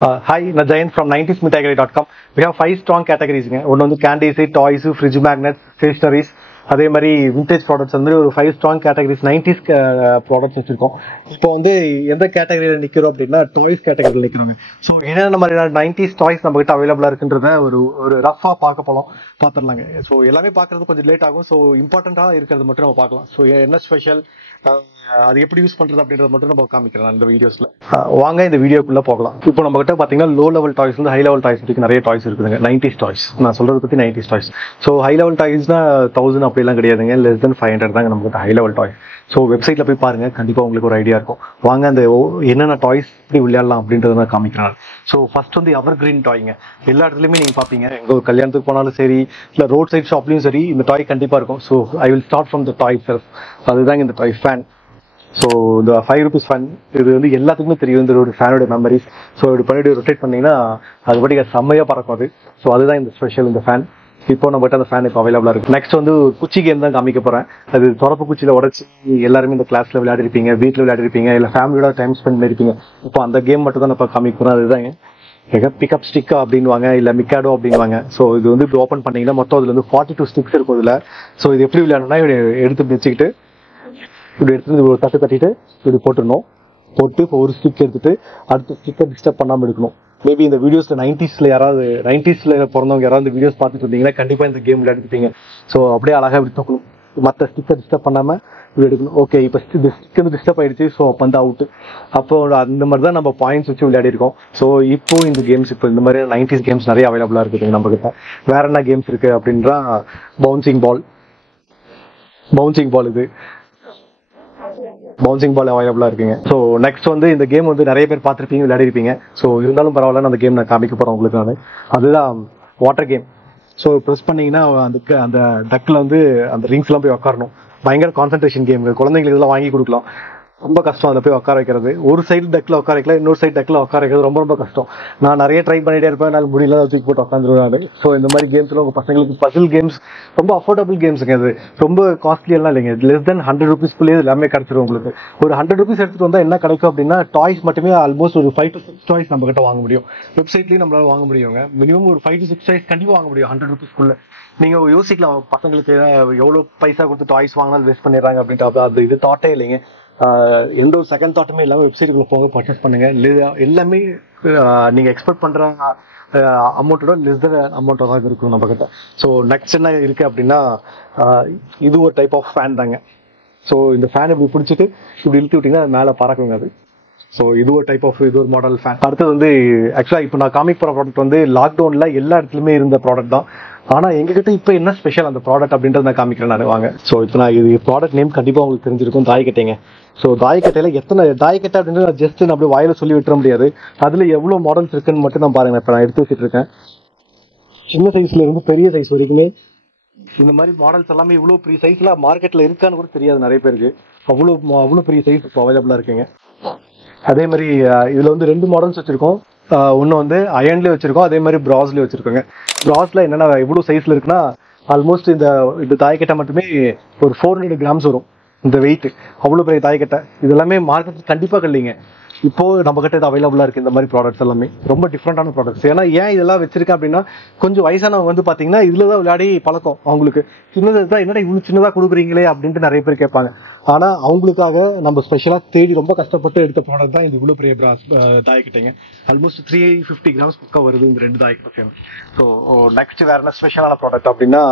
Hi, Najayan from 90smithagri.com. We have 5 strong categories. One on the candies, toys, fridge magnets, stationaries. அதே மாதிரி vintage products வந்து ஒரு 5 strong categories 90s products வச்சிருக்கோம். இப்போ வந்து எந்த கேட்டகரியில் நிற்கிறோம் அப்படின்னா டாய்ஸ் கேட்டகரியில் நிற்கிறோங்க. ஸோ என்னென்ன மாதிரியான 90s டாய்ஸ் நம்ம கிட்ட அவைலபிளாக இருக்குன்றத ஒரு ரஃபாக பார்த்துடலாங்க. ஸோ எல்லாமே பார்க்கறது கொஞ்சம் லேட் ஆகும். ஸோ இம்பார்ட்டண்ட்டாக இருக்கிறது மட்டும் நம்ம பார்க்கலாம். ஸோ என்ன ஸ்பெஷல், அது எப்படி யூஸ் பண்றது அப்படின்றத மட்டும் நம்ம காமிக்கலாம் இந்த வீடியோஸ்ல. வாங்க இந்த வீடியோக்குள்ள போகலாம். இப்போ நம்ம கிட்ட பாத்தீங்கன்னா லோ லெவல் டாய்ஸ் வந்து ஹை லெவல் டாய்ஸ் வரைக்கும் நிறைய டாய்ஸ் இருக்குதுங்க. 90s டாய்ஸ் நான் சொல்றது பத்தி 90s toys. So high level டாய்ஸ்னா 1000 அப்படிலாம் கிடையாதுங்க, லெஸ் தென் 500 தாங்க நம்ம கிட்ட ஹை லெவல் டாய்ஸ். ஸோ வெப்சைட்ல போய் பாருங்க, கண்டிப்பா உங்களுக்கு ஒரு ஐடியா இருக்கும். வாங்க அந்த என்னென்ன டாய்ஸ் இப்படி விளையாடலாம் அப்படின்றத நான் காமிக்கிறேன். ஸோ ஃபர்ஸ்ட் வந்து எவர் கிரீன் டாய்ங்க. எல்லா இடத்துலயுமே நீங்க பாப்பீங்க, எங்க ஒரு கல்யாணத்துக்கு போனாலும் சரி, இல்ல ரோட் சைட் ஷாப்லயும் சரி, இந்த டாய் கண்டிப்பா இருக்கும். So I will start from the toy shelf. அதுதாங்க இந்த டாய் ஃபேன். ஸோ இந்த 5 rupees ஃபேன், இது வந்து எல்லாத்துக்குமே தெரியும் இந்த ஒரு ஃபேனோட மெமரிஸ். ஸோ இப்படி பண்ணிட்டு ரொட்டேட் பண்ணீங்கன்னா அது படி செம்மையா பறக்கும் அது. ஸோ அதுதான் இந்த ஸ்பெஷல் இந்த ஃபேன். இப்போ நம்மகிட்ட அந்த ஃபேன் இப்போ அவைலபிளா இருக்கு. நெக்ஸ்ட் வந்து குச்சி கேம் தான் காமிக்க போறேன். அது தொடப்பு குச்சியில உடச்சி எல்லாருமே இந்த கிளாஸ்ல விளையாடிருப்பீங்க, வீட்டில் விளையாடிருப்பீங்க, இல்லை ஃபேமிலியோட டைம் ஸ்பெண்ட் பண்ணிருப்பீங்க. இப்போ அந்த கேம் மட்டும் தான் நம்ம காமிக்க போறோம். அதுதாங்க பிக்அப் ஸ்டிக் அப்படின்வாங்க, இல்ல மிக்காடோ அப்படின்வாங்க. ஸோ இது வந்து இப்படி ஓப்பன் பண்ணீங்கன்னா மொத்தம் அதுல வந்து 42 ஸ்டிக்ஸ் இருக்கும் இதுல. ஸோ இது எப்படி விளையாடணும்னா எடுத்து வச்சுக்கிட்டு இப்படி எடுத்து ஒரு தட்டு தட்டிட்டு இப்படி போட்டு ஒரு ஸ்டிக் எடுத்துட்டு அடுத்த ஸ்டிக்கை டிஸ்டர்ப் பண்ணாமல் எடுக்கணும். மேபி இந்த வீடியோஸ்ல 90ஸ்ல பிறந்தவங்க யாராவது வீடியோஸ் பார்த்துட்டு இருந்தீங்கன்னா கண்டிப்பா இந்த கேம் விளையாடிருப்பீங்க. ஸோ அப்படியே அழகா இப்படி தூக்கணும், மற்ற ஸ்டிக்கை டிஸ்டர்ப் பண்ணாம இப்படி எடுக்கணும். ஓகே, இப்போ ஸ்டிக் வந்து டிஸ்டர்ப் ஆயிடுச்சு. ஸோ அப்போ வந்து அவுட். அப்போ அந்த மாதிரி தான் நம்ம பாயிண்ட்ஸ் வச்சு விளையாடி இருக்கோம். ஸோ இப்போ இந்த கேம்ஸ், இப்போ இந்த மாதிரி 90s கேம்ஸ் நிறைய அவைலபிளா இருக்குதுங்க நம்ம கிட்ட. வேற என்ன கேம்ஸ் இருக்கு அப்படின்றா பவுன்சிங் பால் இது பவுன்சிங் பால் அவைலபிளா இருக்குங்க. ஸோ நெக்ஸ்ட் வந்து இந்த கேம் வந்து நிறைய பேர் பார்த்துருப்பீங்க, விளையாடிருப்பீங்க. ஸோ இருந்தாலும் பரவாயில்ல, அந்த கேம் நான் காமிக்க போறேன் உங்களுக்கு. நான் அதுதான் வாட்டர் கேம். ஸோ ப்ரெஸ் பண்ணீங்கன்னா அந்த டக்கில் வந்து அந்த ரிங்ஸ் எல்லாம் போய் உட்காரணும். பயங்கர கான்சன்ட்ரேஷன் கேம். குழந்தைங்களுக்கு இதெல்லாம் வாங்கி கொடுக்கலாம். ரொம்ப கஷ்டம் அதை போய் உட்கார வைக்கிறது. ஒரு சைடு டக்கில் உட்கார வைக்கலாம், இன்னொரு சைடு டக்கில் உட்கார வைக்கிறது ரொம்ப கஷ்டம். நான் நிறைய ட்ரை பண்ணிட்டே இருப்பேன், என்னால் முடியல, தூக்கி போட்டு உட்காந்துருவேன். ஸோ இந்த மாதிரி கேம்ஸ்ல உங்க பசங்களுக்கு பசில் கேம்ஸ் ரொம்ப அஃபோர்டபுள் கேம்ஸுங்க. அது ரொம்ப காஸ்ட்லி எல்லாம் இல்லைங்க. லெஸ் தென் 100 rupeesக்குள்ளேயே எல்லாமே கிடைச்சிடும் உங்களுக்கு. ஒரு 100 rupees எடுத்துட்டு வந்தா என்ன கிடைக்கும் அப்படின்னா, டாய்ஸ் மட்டுமே ஆல்மோஸ்ட் ஒரு 5 to 6 டாய்ஸ் நம்ம கிட்ட வாங்க முடியும். வெப்சைட்லயும் நம்மளால வாங்க முடியுங்க. மினிமம் ஒரு 5 to 6 டாய்ஸ் கண்டிப்பா வாங்க முடியும் 100 rupeesக்குள்ள. நீங்க யோசிக்கலாம், பசங்களுக்கு எவ்வளவு பைசா கொடுத்து டாய்ஸ் வாங்கினாலும் வேஸ்ட் பண்ணிடுறாங்க அப்படின்ட்டு. அது இது தாட்டே இல்லைங்க. எந்த ஒரு செகண்ட் தாட்டுமே இல்லாம வெப்சைட்டுக்குள்ள போங்க, பர்ச்சேஸ் பண்ணுங்க. எல்லாமே நீங்க எக்ஸ்பெக்ட் பண்ற அமௌண்ட்டோட லெஸ் தென் அமௌண்ட்டா தான் இருக்கும் நம்ம கிட்ட. ஸோ நெக்ஸ்ட் என்ன இருக்கு அப்படின்னா, இது ஒரு டைப் ஆஃப் ஃபேன் தாங்க. ஸோ இந்த ஃபேன் இப்படி பிடிச்சிட்டு இப்படி இழுத்து விட்டீங்கன்னா அது மேலே பறக்குங்க அது. ஸோ இது ஒரு டைப் ஆஃப் இது ஒரு மாடல் ஃபேன். அடுத்தது வந்து ஆக்சுவலா இப்போ நான் காமிக் போற ப்ராடக்ட் வந்து லாக்டவுன்ல எல்லா இடத்துலயுமே இருந்த ப்ராடக்ட் தான். ஆனா எங்ககிட்ட இப்போ என்ன ஸ்பெஷல் அந்த ப்ராடக்ட் அப்படின்றத நான் காமிக்கிறேன் நான். வாங்க. ஸோ இப்போ நான் இது ப்ராடக்ட் நேம் கண்டிப்பா உங்களுக்கு தெரிஞ்சிருக்கும், தாய்க்கட்டைங்க. ஸோ தாய்க்கட்டையில எத்தனை தாய்க்கட்டை அப்படின்றது நான் ஜஸ்ட் நான் அப்படியே வாயில சொல்லி விட்டுற முடியாது. அதுல எவ்வளவு மாடல்ஸ் இருக்குன்னு மட்டும் நான் பாருங்க. இப்போ நான் எடுத்து வச்சுட்டு இருக்கேன். சின்ன சைஸ்ல இருந்து பெரிய சைஸ் வரைக்குமே இந்த மாதிரி மாடல்ஸ் எல்லாமே இவ்வளவு பெரிய சைஸ்ல மார்க்கெட்ல இருக்கான்னு கூட தெரியாது நிறைய பேருக்கு. அவ்வளவு பெரிய சைஸ் இப்போ அவைலபிளா இருக்குங்க. அதே மாதிரி இதுல வந்து 2 மாடல்ஸ் வச்சிருக்கோம். ஒன்னு வந்து அயன்லயே வச்சிருக்கோம், அதே மாதிரி பிராஸ்லயே வச்சிருக்கோங்க. பிராஸ்ல என்னன்னா எவ்வளவு சைஸ்ல இருக்குன்னா, ஆல்மோஸ்ட் இந்த தாய்க்கட்டை மட்டுமே ஒரு 400 grams வரும் இந்த வெயிட். அவ்வளவு பெரிய தாய்க்கட்டை. இது எல்லாமே மார்க்கெட் கண்டிப்பா இல்லைங்க. இப்போ நம்ம கிட்ட இது அவைலபிளா இருக்கு. இந்த மாதிரி ப்ராடக்ட்ஸ் எல்லாமே ரொம்ப டிஃப்ரெண்டான ப்ராடக்ட்ஸ். ஏன்னா ஏன் இதெல்லாம் வச்சிருக்கேன் அப்படின்னா, கொஞ்சம் வயசானவங்க வந்து பாத்தீங்கன்னா இதுலதான் விளையாடி பழக்கம். அவங்களுக்கு சின்னதான் என்னடா இவ்வளவு சின்னதா கொடுக்குறீங்களே அப்படின்ட்டு நிறைய பேர் கேட்பாங்க. ஆனா அவங்களுக்காக நம்ம ஸ்பெஷலா தேடி ரொம்ப கஷ்டப்பட்டு எடுத்த ப்ராடக்ட் தான் இது. இவ்வளவு பெரிய தாய்க்கிட்டேங்க. ஆல்மோஸ்ட் 350 grams பக்கம் வருது இந்த 2 தாய்க்கிட்ட. ஸோ நெக்ஸ்ட் வேற என்ன ஸ்பெஷலான ப்ராடக்ட் அப்படின்னா,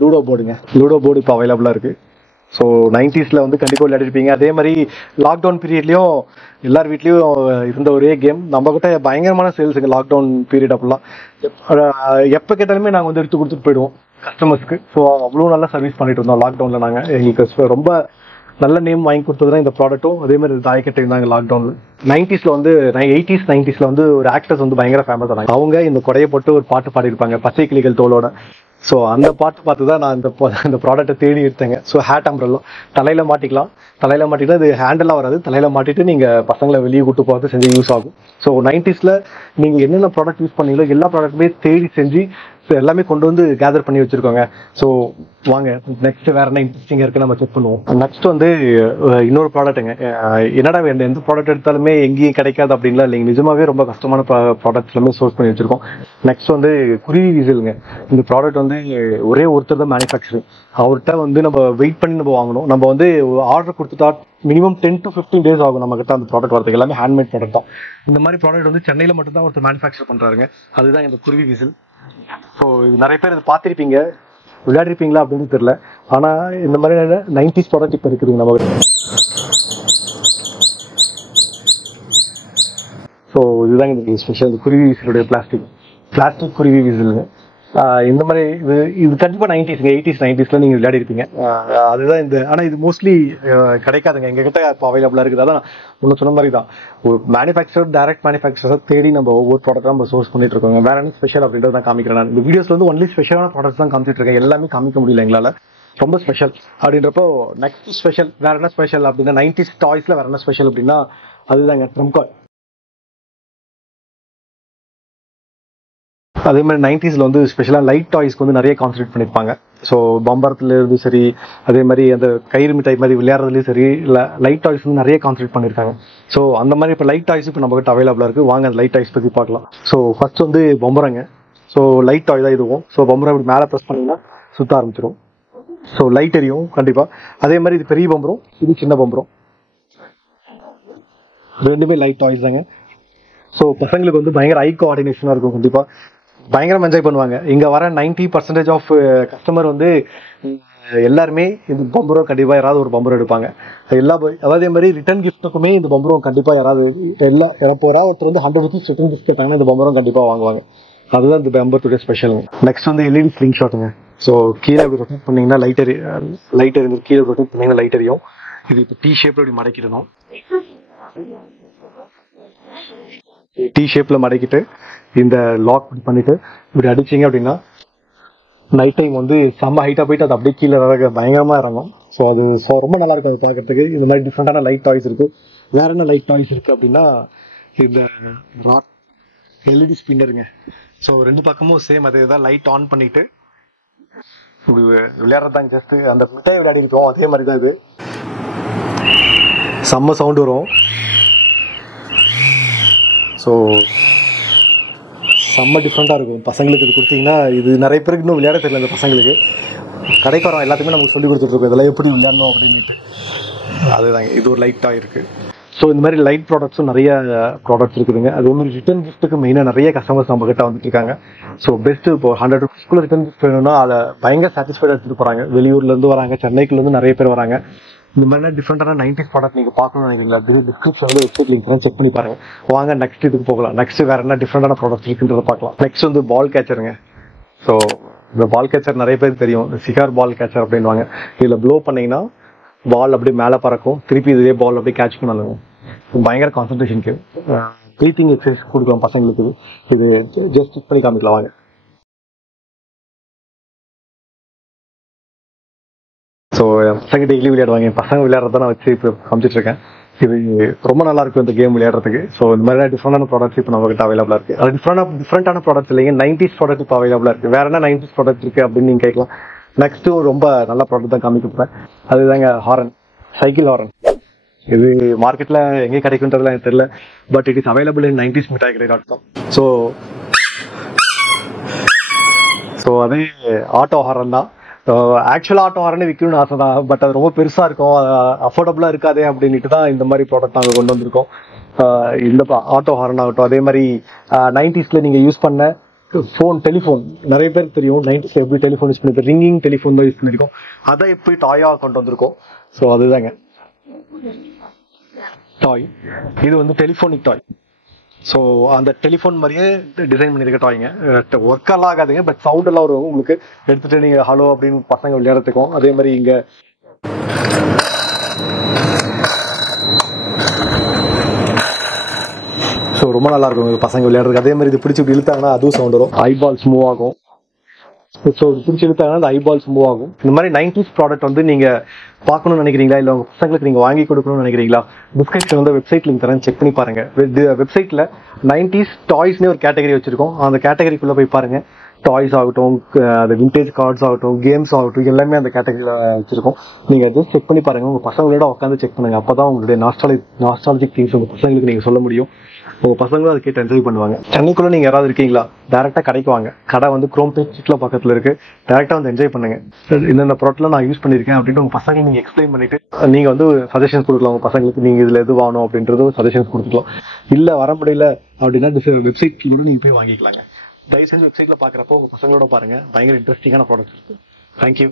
லூடோ போர்டுங்க. லூடோ போர்டு இப்போ அவைலபிளா இருக்கு. ஸோ 90ஸ்ல வந்து கண்டிப்பாக விளையாடிருப்பீங்க. அதே மாதிரி லாக்டவுன் பீரியட்லயும் எல்லார் வீட்லயும் இருந்த ஒரே கேம். நம்ம கிட்ட பயங்கரமான சேல்ஸுங்க லாக்டவுன் பீரியட். அப்படிலாம் எப்போ கேட்டாலுமே நாங்கள் வந்து எடுத்து கொடுத்துட்டு போயிடுவோம் கஸ்டமர்ஸ்க்கு. ஸோ அவ்வளோ நல்லா சர்வீஸ் பண்ணிட்டு இருந்தோம் லாக்டவுன்ல. நாங்கள் எங்களுக்கு ரொம்ப நல்ல நேம் வாங்கி கொடுத்ததுனா இந்த ப்ராடக்ட்டும் அதே மாதிரி தாய்க்கட்டை இருந்தாங்க லாக்டவுன்ல. 90ஸ்ல வந்து 80s 90ஸ்ல வந்து ஒரு ஆக்டர்ஸ் வந்து பயங்கர ஃபேமஸ் ஆனாங்க. அவங்க இந்த கொடையை போட்டு ஒரு பாட்டு பாடிருப்பாங்க, பச்சை கிளிகள் தோளோட. ஸோ அந்த பாட்டு பார்த்து தான் நான் இந்த ப்ராடக்ட்டை தேடி எடுத்தேங்க. ஸோ ஹேட் அம்ப்ரெல்லா தலையில மாட்டிக்கலாம். தலையில மாட்டிட்டு அது ஹேண்டெல்லாம் வராது. தலையில மாட்டிட்டு நீங்க பசங்களை வெளியே கூட்டு போகிறது செஞ்சு யூஸ் ஆகும். ஸோ 90ஸ்ல நீங்க என்னென்ன ப்ராடக்ட் யூஸ் பண்ணீங்களோ எல்லா ப்ராடக்ட்டுமே தேடி செஞ்சு எல்லாமே கொண்டு வந்து கேதர் பண்ணி வச்சிருக்கோங்க. ஸோ வாங்க நெக்ஸ்ட் வேற என்ன இன்ட்ரெஸ்டிங்காக இருக்கு நம்ம செக் பண்ணுவோம். நெக்ஸ்ட் வந்து இன்னொரு ப்ராடக்ட்டுங்க. என்னடா எந்த ப்ராடக்ட் எடுத்தாலுமே எங்கேயும் கிடைக்காது அப்படின்லாம் இல்லைங்க. நிஜமாவே ரொம்ப கஷ்டமான ப்ராடக்ட்ஸ் எல்லாமே சோர்ஸ் பண்ணி வச்சிருக்கோம். நெக்ஸ்ட் வந்து குருவி விசிலுங்க. இந்த ப்ராடக்ட் வந்து ஒரே ஒருத்தர் தான் மேனுஃபேக்சரிங். அவர்கிட்ட வந்து நம்ம வெயிட் பண்ணி நம்ம வாங்கணும். நம்ம வந்து ஆர்டர் கொடுத்துட்டா மினிமம் 10 to 15 days ஆகும் நம்ம கிட்ட அந்த ப்ராடக்ட் வரதுக்கு. எல்லாமே ஹேண்ட்மேட் ப்ராடக்ட் தான். இந்த மாதிரி ப்ராடக்ட் வந்து சென்னையில் மட்டும்தான் ஒருத்தர் மேனுஃபேக்சர் பண்றாருங்க. அதுதான் இந்த குருவி விசில். ஸோ இது நிறைய பேர் இது பார்த்துருப்பீங்க, விளையாடிருப்பீங்களா அப்படின்னு தெரியல. ஆனா இந்த மாதிரி 90s ப்ராடக்ட் இப்போ இருக்குதுங்க நம்ம கிட்ட. ஸோ இதுதாங்க இந்த ஸ்பெஷல் குருவி விசிலுடைய பிளாஸ்டிக் குருவி விசிலுங்க. இந்த மாதிரி இது கண்டிப்பா 80s 90s நீங்க விளையாடி இருப்பீங்க. அதுதான் இந்த. ஆனா இது மோஸ்ட்லி கிடைக்காதுங்க எங்க கிட்ட இப்போ அவைலபிளா இருக்குது. அதான் ஒன்னு சொன்ன மாதிரி தான், ஒரு டைரக்ட் மேனுஃபேக்சரர் தேடி நம்ம ஒவ்வொரு ப்ராடக்ட் நம்ம சோர்ஸ் பண்ணிட்டு இருக்கோங்க. வேற என்ன ஸ்பெஷல் அப்படின்றத நான் காமிக்கிறேன். நான் இந்த வீடியோஸ்ல வந்து ஒன்லி ஸ்பெஷலான ப்ராடக்ட்ஸ் தான் காமிச்சிட்டு இருக்கேன். எல்லாமே காமிக்க முடியல எங்களால, ரொம்ப ஸ்பெஷல் அப்படின்றப்போ. நெக்ஸ்ட் ஸ்பெஷல் வேற என்ன ஸ்பெஷல் அப்படின்னா 90s டாய்ஸ்ல வேற என்ன ஸ்பெஷல் அப்படின்னா அதுதாங்க ட்ரம்ப் கார்டு. அதே மாதிரி 90sல வந்து ஸ்பெஷலாக லைட் டாய்ஸ்க்கு வந்து நிறைய கான்சன்ட்ரேட் பண்ணியிருப்பாங்க. ஸோ பம்பரத்துல இருந்து சரி, அதே மாதிரி அந்த கயிறு மிட்டாய் மாதிரி விளையாடுறதுலையும் சரி, லைட் டாய்ஸ் வந்து நிறைய கான்சன்ட்ரேட் பண்ணியிருக்காங்க. ஸோ அந்த மாதிரி இப்போ லைட் டாய்ஸ் இப்போ நம்ம கிட்ட அவைலபிளாக இருக்குது. வாங்க அந்த லைட் டாய்ஸ் பற்றி பார்க்கலாம். ஸோ ஃபர்ஸ்ட் வந்து பம்பரங்க. ஸோ லைட் டாய் தான் இதுவும். ஸோ பம்பரம் இப்படி மேலே ப்ரெஸ் பண்ணிங்கன்னா சுத்த ஆரம்பிச்சிடும். ஸோ லைட் எரியும் கண்டிப்பாக. அதே மாதிரி இது பெரிய பம்பரம், இது சின்ன பம்பரம், ரெண்டுமே லைட் டாய்ஸ் தாங்க. ஸோ பசங்களுக்கு வந்து பயங்கர ஐ கோஆர்டினேஷனாக இருக்கும். கண்டிப்பாக பயங்கரம் என்ஜாய் பண்ணுவாங்க. இங்க வர 90% ஆஃப் கஸ்டமர் வந்து எல்லாருமே இந்த பம்பரம் கண்டிப்பா யாராவது ஒரு பம்பரம் எடுப்பாங்க. அதே மாதிரி ரிட்டர்ன் கிஃப்ட்டுக்குமே இந்த பம்பரம் கண்டிப்பா யாராவது ஒருத்தர் வந்து 100 rupees ரிட்டர்ன் கிஃப்ட் கேட்டாங்கன்னா இந்த பம்பரம் கண்டிப்பா வாங்குவாங்க. அதுதான் இந்த பம்பரத்துடைய ஸ்பெஷல். நெக்ஸ்ட் வந்து எல்இடி ஸ்லிங் ஷாட்டுங்க. ஸோ கீழே இப்படி ரொட்டேட் பண்ணீங்கன்னா லைட் எரியும். கீழே ரொட்டேட் பண்ணீங்கன்னா லைட் எரியும். இது இப்போ டீ ஷேப்ல இப்படி மடக்கிடணும். டீ ஷேப்ல மடக்கிட்டு இந்த லாக் பண்ணிட்டு இப்படி அடிச்சிங்க அப்படின்னா நைட் டைம் வந்து செம்ம ஹைட்டா போயிட்டு அது அப்படியே கீழே பயங்கரமா இறங்கும். ஸோ அது ரொம்ப நல்லா இருக்கும் அது பார்க்கறதுக்கு. இந்த மாதிரி டிஃப்ரெண்டான லைட் டாய்ஸ் இருக்கு. வேற என்ன லைட் டாய்ஸ் இருக்கு அப்படின்னா இந்த ராட் எல்இடி ஸ்பின்னருங்க. ஸோ ரெண்டு பக்கமும் சேம் அதே தான். லைட் ஆன் பண்ணிட்டு இப்படி விளையாடுறதாங்க. ஜஸ்ட் அந்த மிட்டாய் விளையாடி இருக்கோம் அதே மாதிரி தான். இது செம்ம சவுண்ட் வரும். ஸோ செம்ம டிஃப்ரெண்டாக இருக்கும். பசங்களுக்கு இது கொடுத்தீங்கன்னா இது நிறைய பேருக்கு இன்னும் விளையாட தெரியல. இந்த பசங்களுக்கு கடைக்கு வரோம் எல்லாத்துக்குமே நமக்கு சொல்லி கொடுத்துட்ருக்கோம் இதெல்லாம் எப்படி விளையாடணும் அப்படின்ட்டு. அதுதாங்க இது ஒரு லைட்டாக இருக்குது. ஸோ இந்த மாதிரி லைட் ப்ராடக்ட்ஸும் நிறைய ப்ராடக்ட்ஸ் இருக்குதுங்க. அது ஒன்று ரிட்டர்ன் கிஃப்ட்டுக்கு மெயினாக நிறைய கஸ்டமர்ஸ் நம்ம கிட்ட வந்துட்டு இருக்காங்க. ஸோ பெஸ்ட்டு இப்போ 100 rupeesக்குள்ள ரிட்டர்ன் கிஃப்ட் வேணும்னா அதை பயங்கர சாட்டிஸ்ஃபைடாக எடுத்துகிட்டு போகிறாங்க. வெளியூர்லேருந்து வராங்க, சென்னைக்குலேருந்து நிறைய பேர் வராங்க. இந்த மாதிரிலாம் டிஃப்ரெண்டான 90s ப்ராடக்ட் நீங்கள் பார்க்கணும்னு நினைக்கிறீங்களா? டிஸ்கிரிப்ஷனில் வெப்சைட் லிங்க் தான் செக் பண்ணி பாருங்க. வாங்க நெக்ஸ்ட் இதுக்கு போகலாம். நெக்ஸ்ட் வேற என்ன டிஃப்ரெண்டான ப்ராடக்ட் இருக்குன்றதை பார்க்கலாம். நெக்ஸ்ட் வந்து பால் கேச்சருங்க. ஸோ இந்த பால் கேச்சர் நிறைய பேர் தெரியும். சிகார் பால் கேச்சர் அப்படின்வாங்க. இதில் ப்ளோ பண்ணீங்கன்னா பால் அப்படியே மேலே பறக்கும். திருப்பி இதே பால் அப்படியே கேட்ச் பண்ணாலுங்க. பயங்கர கான்சன்ட்ரேஷனுக்கு ப்ரீத்திங் எக்ஸசைஸ் கொடுக்கலாம் பசங்களுக்கு. இது ஜஸ்ட் செக் பண்ணி காமிக்கலாம் வாங்க. ஸோ பசங்க டெய்லி விளையாடுவாங்க. பசங்க விளையாடுறத நான் வச்சு இப்போ காமிச்சிட்டு இருக்கேன். இது ரொம்ப நல்லா இருக்கும் இந்த கேம் விளையாடுறதுக்கு. ஸோ இந்த மாதிரி டிஃப்ரெண்டான ப்ராடக்ட்ஸ் இப்போ நம்ம கிட்ட அவைலபிளா இருக்கு. அது டிஃப்ரெண்டான ப்ராடக்ட்ஸ் இல்லைங்க, 90s ப்ராடக்ட் இப்போ அவைலபிளா இருக்கு. வேற என்ன 90s ப்ராடக்ட் இருக்கு அப்படின்னு நீங்க கேட்கலாம். நெக்ஸ்ட் ரொம்ப நல்ல ப்ராடக்ட் தான் காமிக்க போறேன். அதுதாங்க ஹாரன், சைக்கிள் ஹாரன். இது மார்க்கெட்ல எங்கே கிடைக்கும்ன்றதுல எனக்கு தெரியல. But it is available in 90s மிட்டாய் கடை.com. ஸோ அதே ஆட்டோ ஹாரன் தான். ஆக்சுவலா ஆட்டோ ஹாரனே விற்கணும்னு ஆசை தான். பட் அது ரொம்ப பெருசா இருக்கும், அஃபோர்டபுளா இருக்காதே அப்படின்ட்டு தான் இந்த மாதிரி ப்ராடக்ட் நாங்கள் கொண்டு வந்திருக்கோம். இந்த ஆட்டோ ஹாரன் ஆகட்டும். அதே மாதிரி 90sல நீங்க யூஸ் பண்ண டெலிஃபோன் நிறைய பேருக்கு தெரியும். 90sல எப்படி டெலிஃபோன் யூஸ் பண்ணிருக்கோம், ரிங்கிங் டெலிஃபோன் தான் யூஸ் பண்ணிருக்கோம். அதை எப்படி டாயா கொண்டு வந்திருக்கோம். ஸோ அதுதாங்க டாய். இது வந்து டெலிஃபோனிக் டாய். ஸோ அந்த டெலிஃபோன் மாதிரியே டிசைன் பண்ணியிருக்க டாய்ங்க. ஒர்க் எல்லாம் ஆகாதுங்க, பட் சவுண்ட் எல்லாம் வரும் உங்களுக்கு. எடுத்துட்டு நீங்க ஹலோ அப்படின்னு பசங்க விளையாடுறதுக்கும். அதே மாதிரி இங்க ஸோ ரொம்ப நல்லா இருக்கும் பசங்க விளையாடுறதுக்கு. அதே மாதிரி இது பிடிச்சி இப்படி இழுத்தாங்கன்னா அதுவும் சவுண்ட் வரும். ஐபால்ஸ் மூவ் ஆகும். ஸோ பிடிச்சி இழுத்தாங்கன்னா அந்த ஐபால்ஸ் மூவ் ஆகும். இந்த மாதிரி 90s ப்ராடக்ட் வந்து நீங்க பார்க்கணும்னு நினைக்கிறீங்களா, இல்லை உங்கள் பசங்களுக்கு நீங்கள் வாங்கி கொடுக்கணும்னு நினைக்கிறீங்களா, டிஸ்கிரிப்ஷன் வந்து வெப்சைட் லிங்க் தரேன், செக் பண்ணி பாருங்க. வெப்சைட்டில் 90s டாய்ஸ்னே ஒரு கேட்டகரி வச்சிருக்கோம். அந்த கேட்டகரிக்குள்ளே போய் பாருங்க. டாய்ஸ் ஆகட்டும், அது விண்டேஜ் கார்ட்ஸ் ஆகட்டும், கேம்ஸ் ஆகட்டும், எல்லாமே அந்த கேட்டகரியில் வச்சிருக்கோம். நீங்கள் அதை செக் பண்ணி பாருங்க. உங்கள் பசங்களோட உட்காந்து செக் பண்ணுங்க. அப்பதான் உங்களுடைய நாஸ்டாலஜிக் திங்ஸ் உங்கள் பசங்களுக்கு நீங்கள் சொல்ல முடியும். உங்கள் பசங்களும் அதை கேட்டு என்ஜாய் பண்ணுவாங்க. சென்னைக்குள்ளே நீங்கள் யாராவது இருக்கீங்களா, டேரெக்டாக கடைக்கு வாங்க. கடை வந்து குரோம்பேட் சிட்லா பக்கத்தில் இருக்கு. டேரெக்டாக வந்து என்ஜாய் பண்ணுங்க. இந்த ப்ராடக்ட்லாம் நான் யூஸ் பண்ணியிருக்கேன் அப்படின்னு உங்கள் பசங்க நீங்கள் எக்ஸ்பிளைன் பண்ணிட்டு நீங்கள் வந்து சஜஷன்ஸ் கொடுக்கலாம். உங்கள் பசங்களுக்கு நீங்கள் இதில் எது வாங்கணும் அப்படின்றது சஜஷன்ஸ் கொடுத்துக்கலாம். இல்லை வர முடியல அப்படின்னா வெப்சைட் கூட நீங்கள் போய் வாங்கிக்கலாங்க. தயவுசெய்து வெப்சைட்டில் பார்க்குறப்போ உங்கள் பசங்களோட பாருங்கள். பயங்கர இன்ட்ரெஸ்டிங்கான ப்ராடக்ட்ஸ் இருக்குது. தேங்க்யூ.